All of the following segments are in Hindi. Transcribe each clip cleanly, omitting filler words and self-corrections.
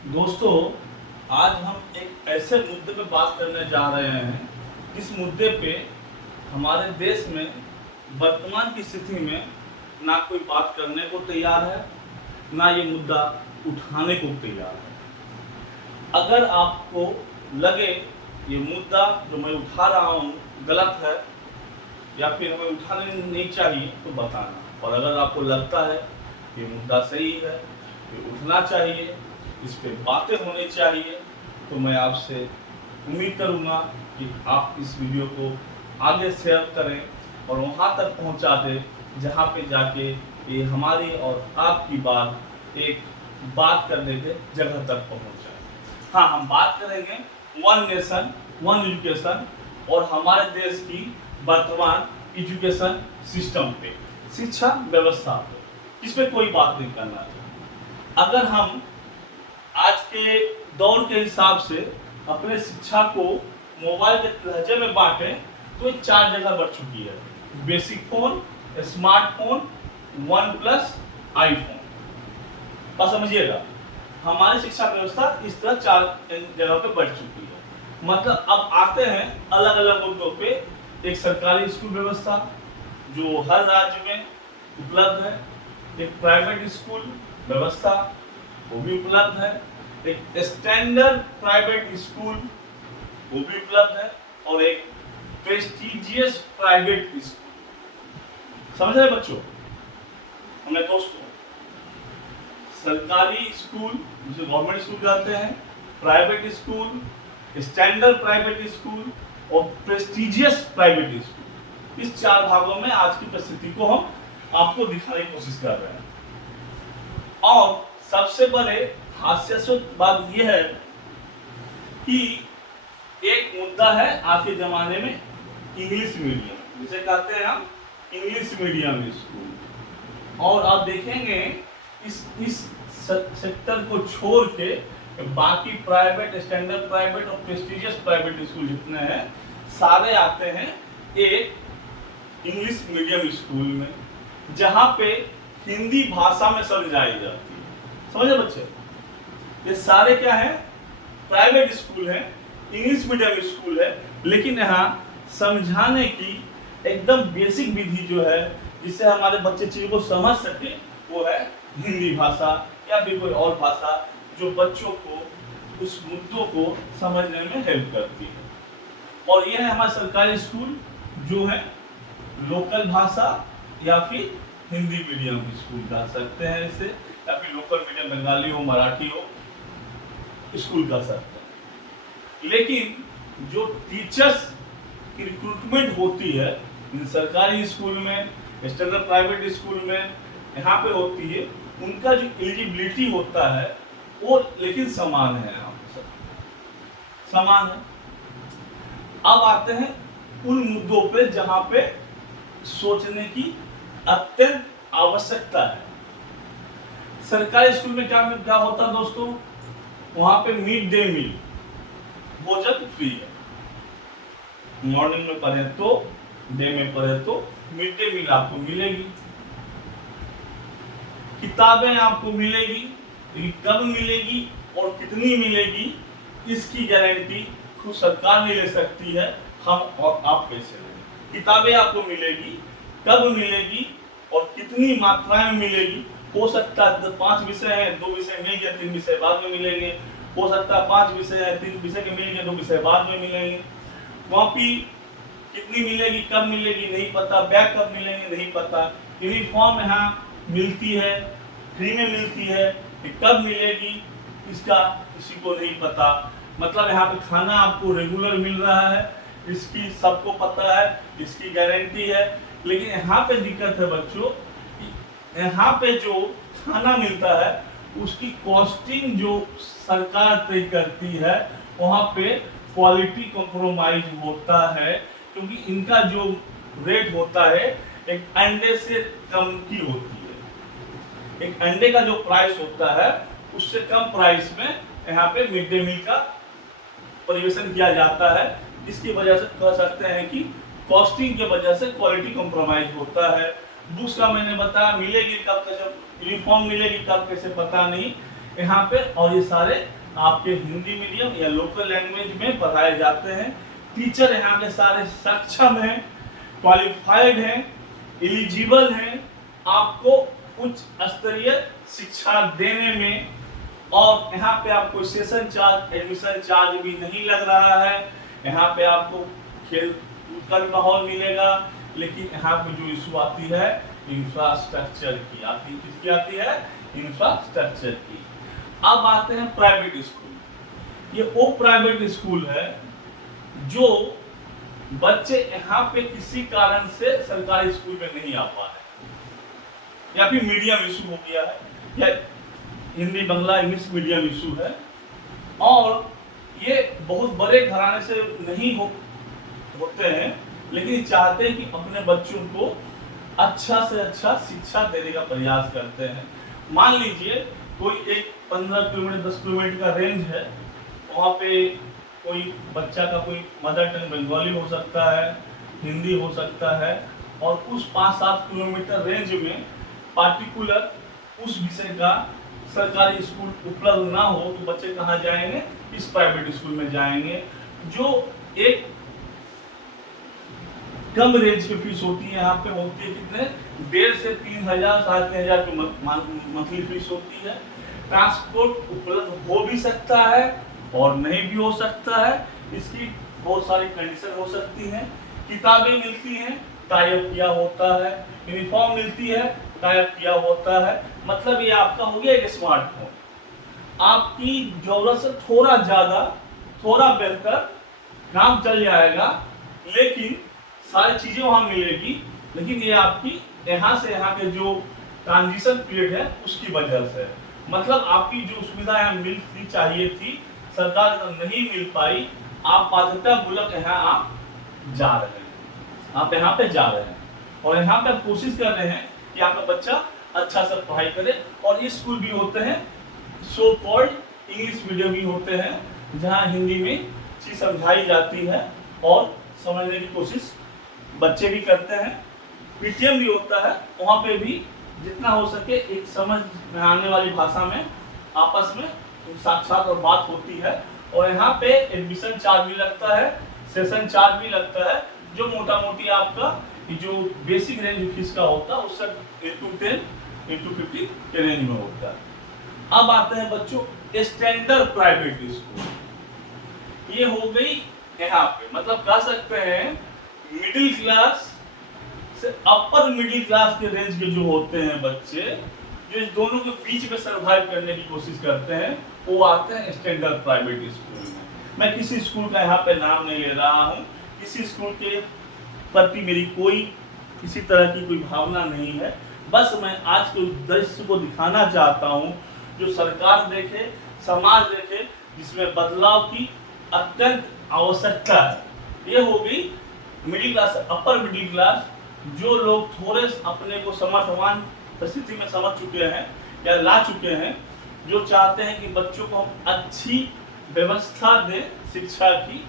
दोस्तों, आज हम एक ऐसे मुद्दे पे बात करने जा रहे हैं जिस मुद्दे पे हमारे देश में वर्तमान की स्थिति में ना कोई बात करने को तैयार है, ना ये मुद्दा उठाने को तैयार है। अगर आपको लगे ये मुद्दा जो मैं उठा रहा हूँ गलत है या फिर हमें उठाने नहीं चाहिए तो बताना, और अगर आपको लगता है ये मुद्दा सही है, ये उठना चाहिए, इस पे बातें होनी चाहिए, तो मैं आपसे उम्मीद करूँगा कि आप इस वीडियो को आगे शेयर करें और वहाँ तक पहुँचा दें जहाँ पे जाके ये हमारी और आपकी बात एक बात करने के जगह तक पहुँच जाए। हाँ, हम बात करेंगे वन नेशन वन एजुकेशन और हमारे देश की वर्तमान एजुकेशन सिस्टम पे, शिक्षा व्यवस्था पे। इस पर कोई बात नहीं करना चाहिए। अगर हम आज के दौर के हिसाब से अपने शिक्षा को मोबाइल के लहजे में बांटें तो ये 4 जगह बढ़ चुकी है। Basic phone, smartphone, one plus, iPhone. बस समझिएगा, हमारी शिक्षा व्यवस्था इस तरह 4 जगह पे बढ़ चुकी है। मतलब अब आते हैं अलग अलग मुद्दों पे। एक सरकारी स्कूल व्यवस्था जो हर राज्य में उपलब्ध है, एक प्राइवेट स्कूल व्यवस्था वो भी उपलब्ध है, एक स्टैंडर्ड प्राइवेट स्कूल वो भी उपलब्ध है, और एक प्रेस्टिजियस प्राइवेट स्कूल। समझ रहे बच्चों? हमें दोस्तों, सरकारी स्कूल जिसे गवर्नमेंट स्कूल कहते हैं, private school, standard private school और प्रेस्टिजियस प्राइवेट स्कूल, इस 4 भागों में आज की परिस्थिति को हम आपको दिखाने की कोशिश कर रहे हैं। और सबसे बड़े हास्यास्पद बात यह है कि एक मुद्दा है आज के जमाने में इंग्लिश मीडियम, जिसे कहते हैं हम इंग्लिश मीडियम स्कूल। और आप देखेंगे इस सेक्टर को छोड़ के बाकी प्राइवेट, स्टैंडर्ड प्राइवेट और प्रेस्टिजियस प्राइवेट स्कूल जितने हैं सारे आते हैं एक इंग्लिश मीडियम स्कूल में, जहाँ पे हिंदी भाषा में समझाई जाती है। समझे बच्चे? ये सारे क्या है? प्राइवेट स्कूल है, इंग्लिश मीडियम स्कूल है, लेकिन यहाँ समझाने की एकदम बेसिक विधि जो है जिससे हमारे बच्चे चीज़ों को समझ सके वो है हिंदी भाषा या फिर कोई और भाषा जो बच्चों को उस मुद्दों को समझने में हेल्प करती है। और यह है हमारा सरकारी स्कूल जो है लोकल भाषा या फिर हिंदी मीडियम स्कूल कह सकते हैं इसे, या फिर लोकल मीडियम बंगाली हो, मराठी हो, स्कूल कह सकते हैं। लेकिन जो टीचर्स की रिक्रूटमेंट होती है सरकारी स्कूल में, स्टैंडर्ड प्राइवेट स्कूल में यहाँ पे होती है, उनका जो एलिजिबिलिटी होता है वो लेकिन समान है, यहाँ पे समान है। अब आते हैं उन मुद्दों पे जहाँ पे सोचने की अत्यंत आवश्यकता है। सरकारी स्कूल में क्या क्या होता है दोस्तों? वहां पे मिड डे मील भोजन फ्री है। मॉर्निंग में पढ़े तो, डे में पढ़े तो मिड डे मील आपको मिलेगी। किताबें आपको मिलेगी, लेकिन कब मिलेगी और कितनी मिलेगी इसकी गारंटी खुद सरकार नहीं ले सकती है, हम और आप कैसे लेंगे? किताबें आपको मिलेगी, कब मिलेगी और कितनी मात्रा में मिलेगी। हो सकता है 5 विषय हैं, 2 विषय मिल गए, 3 विषय बाद में मिलेंगे। हो सकता है 5 विषय हैं, 3 विषय के मिल गए, 2 विषय बाद में मिलेंगे। कॉपी कितनी मिलेगी, कब मिलेगी नहीं पता। बैग कब मिलेंगे नहीं पता। यूनिफॉर्म यहाँ मिलती है, फ्री में मिलती है, कब मिलेगी इसका किसी को नहीं पता। मतलब यहाँ पे खाना आपको रेगुलर मिल रहा है, इसकी सबको पता है, इसकी गारंटी है। लेकिन यहाँ पे दिक्कत है बच्चों, यहाँ पे जो खाना मिलता है उसकी कॉस्टिंग जो सरकार तय करती है, वहाँ पे क्वालिटी कॉम्प्रोमाइज होता है, क्योंकि इनका जो रेट होता है एक अंडे से कम की होती है। एक अंडे का जो प्राइस होता है उससे कम प्राइस में यहाँ पे मिड डे मील का परिवेशन किया जाता है। इसकी वजह से कह सकते हैं कि कॉस्टिंग की वजह से क्वालिटी कॉम्प्रोमाइज होता है। बुक्स का मैंने बताया मिलेगी कब कैसे, यूनिफॉर्म मिलेगी कब कैसे पता नहीं। यहाँ पे, और ये सारे आपके हिंदी मीडियम या लोकल लैंग्वेज में पढ़ाए जाते हैं। टीचर यहाँ के सारे सक्षम हैं, क्वालिफाइड हैं, एलिजिबल हैं आपको उच्च स्तरीय शिक्षा देने में। और यहाँ पे आपको सेशन चार्ज, एडमिशन चार्ज भी नहीं लग रहा है। यहाँ पे आपको खेल कूद का भी माहौल मिलेगा, लेकिन यहाँ पे जो इशू आती है इंफ्रास्ट्रक्चर की आती है। किसकी आती है? इंफ्रास्ट्रक्चर की। अब आते हैं प्राइवेट स्कूल। ये वो प्राइवेट स्कूल है जो बच्चे यहाँ पे किसी कारण से सरकारी स्कूल में नहीं आ पा रहे, या फिर मीडियम इशू हो गया है, या Hindi Bangla English medium issue है, और ये बहुत बड़े घराने से नहीं होते हैं, लेकिन चाहते हैं कि अपने बच्चों को अच्छा से अच्छा शिक्षा देने का प्रयास करते हैं। मान लीजिए कोई एक 15 किलोमीटर 10 किलोमीटर का रेंज है, वहाँ पे कोई बच्चा का कोई मदर टंग बंगाली हो सकता है, हिंदी हो सकता है, और उस 5-7 किलोमीटर रेंज में पार्टिकुलर उस विषय का सरकारी स्कूल उपलब्ध ना हो, तो बच्चे कहाँ जाएंगे? इस प्राइवेट स्कूल में जाएंगे, जो एक कम रेंज की फीस होती है। यहाँ पे होती है कितने? 1,500 से 3,000 3,500 की मंथली फीस होती है। ट्रांसपोर्ट उपलब्ध हो भी सकता है और नहीं भी हो सकता है, इसकी बहुत सारी कंडीशन हो सकती हैं। किताबें मिलती हैं, टाइप किया होता है। यूनिफॉर्म मिलती है, टाइप किया होता है। मतलब ये आपका हो गया एक स्मार्टफोन। आपकी जरूरत से थोड़ा ज़्यादा, थोड़ा बेहतर काम चल जाएगा, लेकिन सारी चीज़ें वहाँ मिलेगी। लेकिन ये आपकी यहाँ से यहाँ के जो ट्रांजिशन पीरियड है उसकी वजह से, मतलब आपकी जो सुविधा यहाँ मिलनी चाहिए थी, सरकार नहीं मिल पाई, आप बाध्यतामूलक यहाँ आप जा रहे हैं, आप यहाँ पे जा रहे हैं, और यहाँ पे आप कोशिश कर रहे हैं कि आपका बच्चा अच्छा से पढ़ाई करे। और ये स्कूल भी होते हैं सो कॉल्ड इंग्लिश मीडियम भी होते हैं, जहाँ हिंदी में चीज़ समझाई जाती है और समझने की कोशिश बच्चे भी करते हैं। पीटीएम भी होता है, वहाँ पे भी जितना हो सके एक समझ में आने वाली भाषा में आपस में साक्षात और बात होती है। और यहाँ पे एडमिशन चार्ज भी लगता है, सेशन चार्ज भी लगता है, जो मोटा मोटी आपका जो बेसिक रेंज फीस का होता है उससे 8-10 8-15 के रेंज में होता है। अब आते हैं बच्चों स्टैंडर्ड प्राइवेट स्कूल। ये हो गई यहाँ पे, मतलब कह सकते हैं मिडिल क्लास से अपर मिडिल क्लास के रेंज के जो होते हैं बच्चे, जो इस दोनों के बीच में सर्वाइव करने की कोशिश करते हैं, वो आते हैं स्टैंडर्ड प्राइवेट स्कूल में। मैं किसी स्कूल का यहाँ पे नाम नहीं ले रहा हूँ, किसी स्कूल के प्रति मेरी कोई किसी तरह की कोई भावना नहीं है, बस मैं आज के उद्देश्य को दिखाना चाहता हूँ, जो सरकार देखे, समाज देखे, जिसमें बदलाव की अत्यंत आवश्यकता है। ये हो गई middle class, upper middle class, जो लोग थोड़े अपने को समर्थवान परिस्थिति में समझ चुके हैं या ला चुके हैं, जो चाहते हैं कि बच्चों को हम अच्छी व्यवस्था दें शिक्षा की,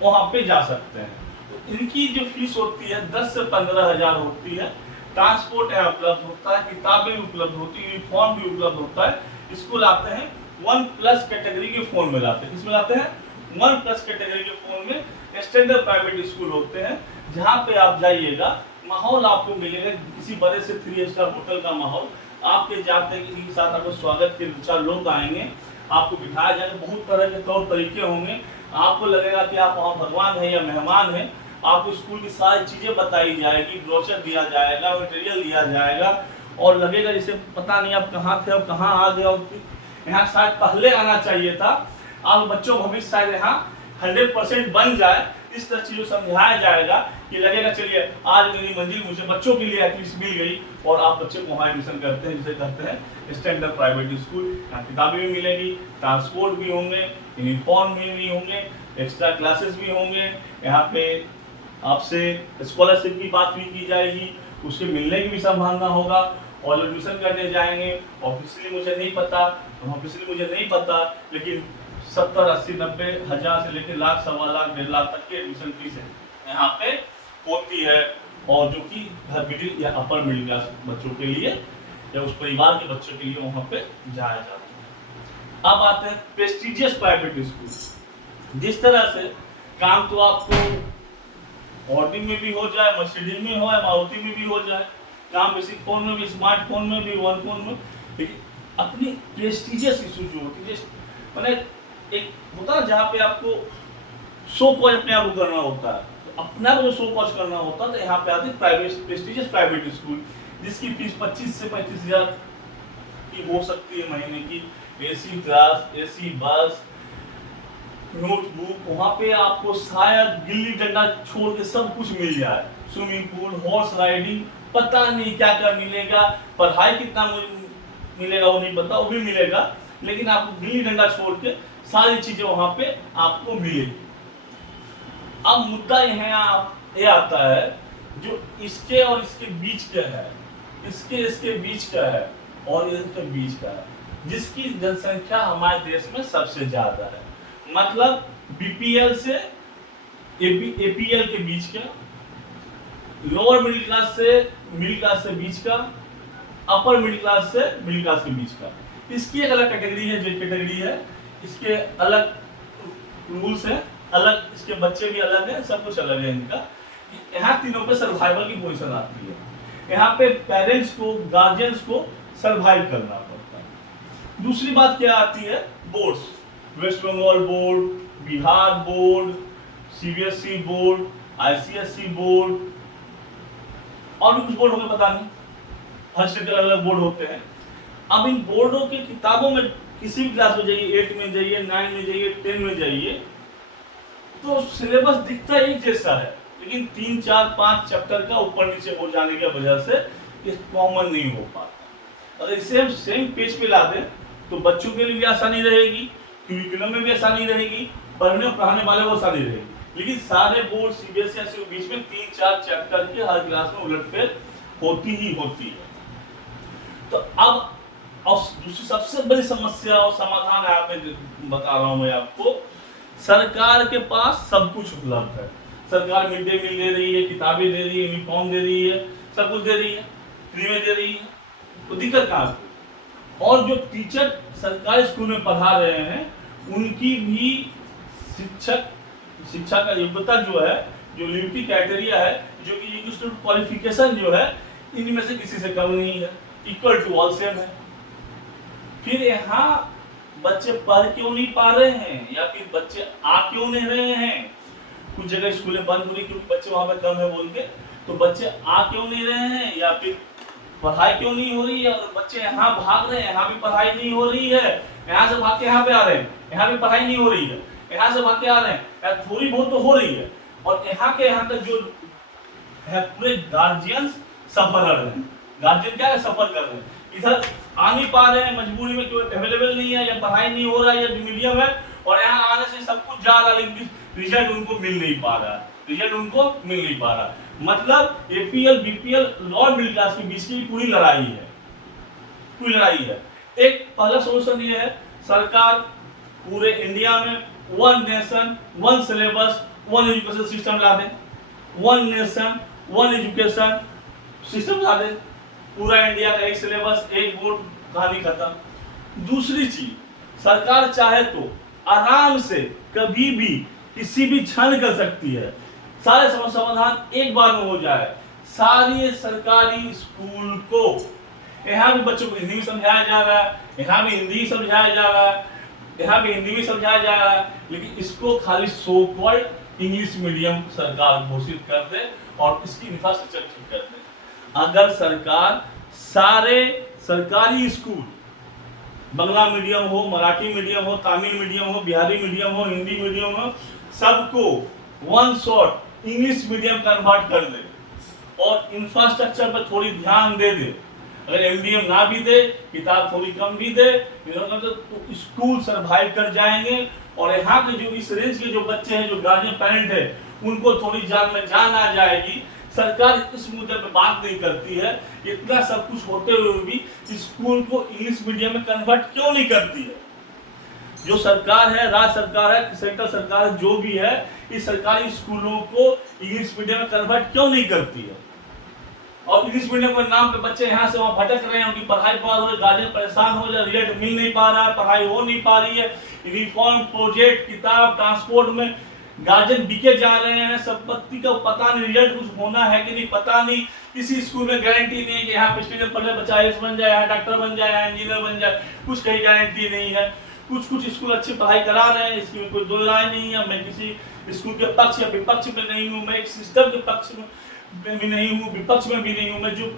वहाँ पे जा सकते हैं। तो इनकी जो फीस होती है 10 से 15 हज़ार होती है। ट्रांसपोर्ट है उपलब्ध होता है, किताबें भी उपलब्ध होती है, यूनिफॉर्म भी उपलब्ध होता है। स्कूल आते हैं 1+ कैटेगरी के फोन में लाते हैं। किसमें लाते हैं? 1+ कैटेगरी के फोन में स्टैंडर्ड प्राइवेट स्कूल होते हैं, जहाँ पे आप जाइएगा, माहौल आपको मिलेगा किसी बड़े से 3 स्टार होटल का माहौल। आपके जाते हैं किसी के साथ आपको स्वागत के 2-4 लोग आएंगे, आपको बिठाया जाएगा, बहुत तरह के तौर तरीके होंगे। आपको लगेगा कि आप वहाँ भगवान हैं या मेहमान हैं। आपको स्कूल की सारी चीज़ें बताई जाएगी, ब्रोशर दिया जाएगा, मटेरियल दिया जाएगा, और लगेगा जैसे पता नहीं आप कहाँ थे और कहाँ आ गए, और यहाँ शायद पहले आना चाहिए था। आप बच्चों को भविष्य शायद यहाँ 100% बन जाए, इस तरह चीज़ों समझाया जाएगा कि लगेगा चलिए आज मेरी मंजिल मुझे बच्चों के लिए एटलीस्ट मिल गई, और आप बच्चे को वहाँ एडमिशन करते हैं, जिसे कहते हैं स्टैंडर्ड प्राइवेट स्कूल। यहाँ किताबें भी मिलेगी, ट्रांसपोर्ट भी होंगे, यूनिफॉर्म भी होंगे, एक्स्ट्रा क्लासेस भी होंगे। यहाँ पे आपसे स्कॉलरशिप की बात भी की जाएगी, उसके मिलने की भी संभावना होगा। और जो एडमिशन करने जाएंगे, ऑफिशियली मुझे नहीं पता, लेकिन 70, 80, 90 हज़ार से लेकर लाख, 1.25 लाख, 1.5 लाख तक की एडमिशन फीस है यहाँ पे होती है, और जो कि मिडिल या अपर मिडिल क्लास बच्चों के लिए या उस परिवार के बच्चों के लिए वहाँ पे जाया जाता है। अब आते हैं प्रेस्टिजियस प्राइवेट स्कूल। जिस तरह से काम तो आपको ऑडी में भी हो जाए, मर्सिडीज में हो, मारुति में भी हो जाए, काम बेसिक फोन में भी, स्मार्टफोन में भी, वन फोन में, लेकिन अपनी प्रेस्टिजियस इशू जो होती है, मैंने एक होता है जहाँ पे आपको शो कॉज अपने आप को करना होता है, तो अपने आप को शो कॉज करना होता है, तो यहाँ पे आती है प्राइवेट प्रेस्टिजियस प्राइवेट स्कूल, जिसकी फीस 25 से 35,000 की हो सकती है महीने की। AC class, AC bus, notebook, वहाँ पे आपको शायद गिल्ली डंडा छोड़ के सब कुछ मिल जाए, स्विमिंग पूल, हॉर्स राइडिंग, पता नहीं क्या क्या मिलेगा, पढ़ाई कितना मिलेगा वो नहीं पता, वो भी मिलेगा, लेकिन आपको गिल्ली डंडा छोड़ के सारी चीजें वहाँ पे आपको मिलेगी। अब मुद्दा ये आता है जो इसके और इसके बीच का है, इसके बीच का है और इसके बीच का है, जिसकी जनसंख्या हमारे देश में सबसे ज्यादा है, मतलब बीपीएल से एपीएल के बीच का, लोअर मिडिल क्लास से बीच का, अपर मिडिल क्लास से मिडिल क्लास के बीच का। इसकी एक अलग कैटेगरी है, जो कैटेगरी है, इसके अलग रूल्स हैं, अलग, इसके बच्चे भी अलग हैं, सब कुछ अलग है इनका। यहाँ तीनों पे सर्वाइवल की पोजीशन आती है। यहाँ पे पेरेंट्स को, गार्जियंस को सर्वाइव करना पड़ता है। दूसरी बात क्या आती है, boards, West Bengal board, Bihar board, CBSE board, ICSE board, और भी कुछ बोर्ड होंगे पता नहीं, हर स्टेट के अलग अलग बोर्ड होते हैं। अब इन बोर्डों की किताबों में किसी भी क्लास में जाइए, 8 में जाइए, 9 में जाइए, 10 में जाइए, तो सिलेबस दिखता एक जैसा है, लेकिन 3, 4, 5 चैप्टर का ऊपर नीचे हो जाने की वजह से ये कॉमन नहीं हो पाता। अगर इसे हम सेम पेज पे ला दें तो बच्चों के लिए भी आसानी रहेगी, क्यूरिकुलम में भी आसानी रहेगी, पढ़ने और पढ़ाने वाले को आसानी रहेगी। लेकिन सारे बोर्ड सीबीएसई के बीच में 3-4 चैप्टर की हर क्लास में उलटफेर होती ही होती है। तो अब और दूसरी सबसे बड़ी समस्या और समाधान है, आपने बता रहा हूं मैं आपको, सरकार के पास सब कुछ उपलब्ध है। सरकार मिड डे मील दे रही है, किताबें दे रही है, यूनिफॉर्म दे रही है, सब कुछ दे रही है, फ्री में दे रही है, तो दिक्कत कहाँ है? और जो टीचर सरकारी स्कूल में पढ़ा रहे हैं उनकी भी शिक्षा का योग्यता जो है, जो एलिजिबिलिटी क्राइटेरिया है, जो कि एजुकेशनल क्वालिफिकेशन जो है, इनमें से किसी से कम नहीं है, इक्वल टू ऑल सेम है। फिर यहाँ बच्चे पढ़ क्यों नहीं पा रहे हैं, या फिर बच्चे आ क्यों नहीं रहे हैं? कुछ जगह स्कूलें बंद हो रही क्योंकि बच्चे वहां पर कम है बोल के, तो बच्चे आ क्यों नहीं रहे हैं, या फिर पढ़ाई क्यों नहीं हो रही है? और बच्चे यहाँ भाग रहे हैं, यहाँ भी पढ़ाई नहीं हो रही है, यहाँ से भाग के यहाँ पे आ रहे हैं, यहाँ भी पढ़ाई नहीं हो रही है, यहाँ से भाग के आ रहे हैं, थोड़ी बहुत तो हो रही है, और यहाँ के यहाँ तक जो है पूरे गार्जियंस सफर कर रहे हैं। गार्जियन क्या है, सफर कर रहे हैं, इधर आ नहीं पा रहे हैं मजबूरी में, क्योंकि अवेलेबल नहीं है, या पढ़ाई नहीं हो रहा है, या मीडियम है, और यहाँ आने से सब कुछ जा रहा है, लेकिन रिजल्ट उनको मिल नहीं पा रहा है, रिजल्ट उनको मिल नहीं पा रहा। मतलब APL BPL lower middle class के बीच की पूरी लड़ाई है, पूरी लड़ाई है। एक पहला सोल्यूशन ये है, सरकार पूरे इंडिया में one nation one syllabus one education system ला दे, one nation one education system ला दे, पूरा इंडिया का एक सिलेबस, एक बोर्ड, कहानी खत्म। दूसरी चीज, सरकार चाहे तो आराम से कभी भी किसी भी क्षण कर सकती है, सारे समाधान एक बार में हो जाए। सारी सरकारी स्कूल को, यहाँ भी बच्चों को हिंदी में समझाया जा रहा है, यहाँ भी हिंदी समझाया जा रहा है, यहाँ भी हिंदी में समझाया जा रहा है, लेकिन इसको खाली सो कॉल्ड इंग्लिश मीडियम सरकार घोषित कर दे और इसकी इंफ्रास्ट्रक्चर ठीक कर दे। अगर सरकार सारे सरकारी स्कूल, बंगला मीडियम हो, मराठी मीडियम हो, तमिल मीडियम हो, बिहारी मीडियम हो, हिंदी मीडियम हो, सबको one shot English medium convert कर दे और इंफ्रास्ट्रक्चर पर थोड़ी ध्यान दे दे, अगर एमडीएम ना भी दे, किताब थोड़ी कम भी दे, तो स्कूल सरवाइव कर जाएंगे। और यहाँ के जो इस रेंज के जो बच्चे हैं, जो गार्जियन पेरेंट है, उनको थोड़ी जान में जान आ जाएगी। सरकार इस मुद्दे पे बात नहीं करती है, इतना सब कुछ होते हुए भी स्कूल को इंग्लिश मीडियम में कन्वर्ट क्यों नहीं करती है? जो सरकार है, राज्य सरकार है, सेंट्रल सरकार जो भी है, इस सरकारी स्कूलों को इंग्लिश मीडियम में कन्वर्ट क्यों नहीं करती है? और इंग्लिश मीडियम के नाम पे बच्चे यहाँ से वहाँ भटक रहे हैं, उनकी पढ़ाई पास हो रही है, गार्जियन परेशान हो रहे, रिजल्ट मिल नहीं पा रहा है, पढ़ाई हो नहीं पा रही है, यूनिफॉर्म, प्रोजेक्ट, किताब, ट्रांसपोर्ट में गार्जियन बिके जा रहे हैं, संपत्ति का पता नहीं, रिजल्ट कुछ होना है कि नहीं पता नहीं, किसी स्कूल में गारंटी नहीं है कि यहाँ पिछले पढ़े बच्चा IAS बन जाए, यहाँ डॉक्टर बन जाए, यहाँ इंजीनियर बन जाए, कुछ कहीं गारंटी नहीं है। कुछ स्कूल अच्छी पढ़ाई करा रहे हैं, इसकी कोई दो राय नहीं है। मैं किसी स्कूल के पक्ष या विपक्ष में नहीं हूँ, मैं एक सिस्टम के पक्ष में भी नहीं हूँ, विपक्ष में भी नहीं हूँ। मैं जो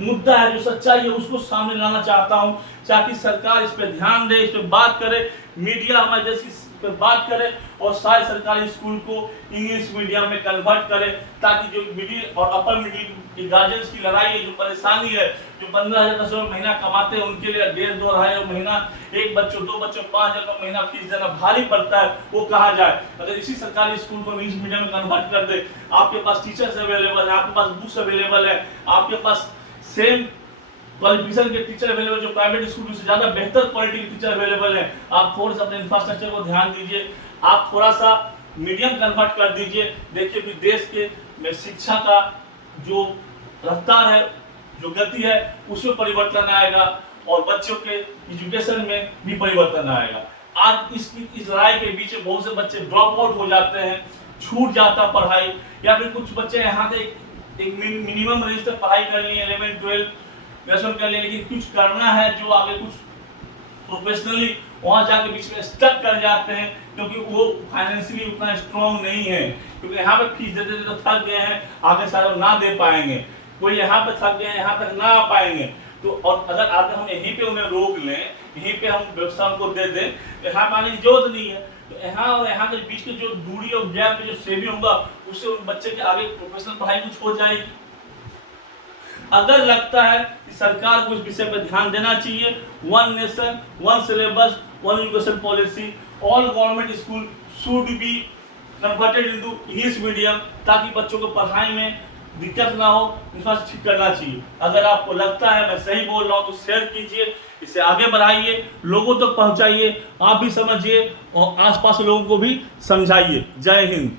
मुद्दा है, जो सच्चाई है, उसको सामने लाना चाहता हूँ, ताकि सरकार इस पर ध्यान दे, इस पर बात करे, मीडिया हमारे देश की पर बात करे और सारे सरकारी स्कूल को इंग्लिश मीडियम में कन्वर्ट करे, ताकि जो मिडिल और अपर मिडिल की गार्जियंस की लड़ाई है, जो परेशानी है, जो 15,000 महीना कमाते हैं उनके लिए 1,500-2,500 महीना, एक बच्चों 2 बच्चों 5,000 का महीना फीस देना भारी पड़ता है, वो कहा जाए। अगर इसी सरकारी स्कूल को इंग्लिश मीडियम में कन्वर्ट कर दे, आपके पास टीचर्स अवेलेबल है, आपके पास बुक्स अवेलेबल है, आपके पास सेम क्वालिफिकेशन के टीचर अवेलेबल, जो प्राइवेट स्कूल से ज़्यादा बेहतर क्वालिटी के टीचर अवेलेबल हैं। आप थोड़ा सा अपने इंफ्रास्ट्रक्चर को ध्यान दीजिए, आप थोड़ा सा मीडियम कन्वर्ट कर दीजिए। देखिए कि देश के में शिक्षा का जो रफ्तार है, जो गति है, उसमें परिवर्तन आएगा और बच्चों के एजुकेशन में भी परिवर्तन आएगा। आज इस लड़ाई के बीच में बहुत से बच्चे ड्रॉप आउट हो जाते हैं, छूट जाता पढ़ाई, या फिर कुछ बच्चे यहाँ से एक मिनिमम रेंज तक पढ़ाई कर लिए, 11-12 ग्रेजुएशन कर लिए, लेकिन कुछ करना है जो आगे कुछ प्रोफेशनली वहाँ जाके बीच में स्टक कर जाते हैं, क्योंकि वो फाइनेंशियली उतना स्ट्रॉन्ग नहीं है, क्योंकि यहाँ पे फीस देते देते तो थक गए हैं, आगे सारा ना दे पाएंगे, कोई यहाँ पे थक गए हैं, यहाँ तक ना आ पाएंगे। तो और अगर आगे हम यहीं पे उन्हें रोक लें, यहीं पे हम व्यवस्था को दे दें, तो यहाँ पे आने की जरूरत नहीं है। तो यहाँ और यहाँ के बीच की जो दूरी और गैप में जो सेविंग होगा, उससे उन बच्चे के आगे प्रोफेशनल पढ़ाई कुछ हो जाएगी। अगर लगता है कि सरकार को इस विषय पर ध्यान देना चाहिए, 1 nation 1 syllabus 1 education policy, all government school should be converted into English medium, ताकि बच्चों को पढ़ाई में दिक्कत ना हो, इंफ्रास्ट्रक्चर ठीक करना चाहिए। अगर आपको लगता है मैं सही बोल रहा हूँ तो शेयर कीजिए, इसे आगे बढ़ाइए, लोगों तक पहुँचाइए, आप भी समझिए और आसपास लोगों को भी समझाइए। जय हिंद।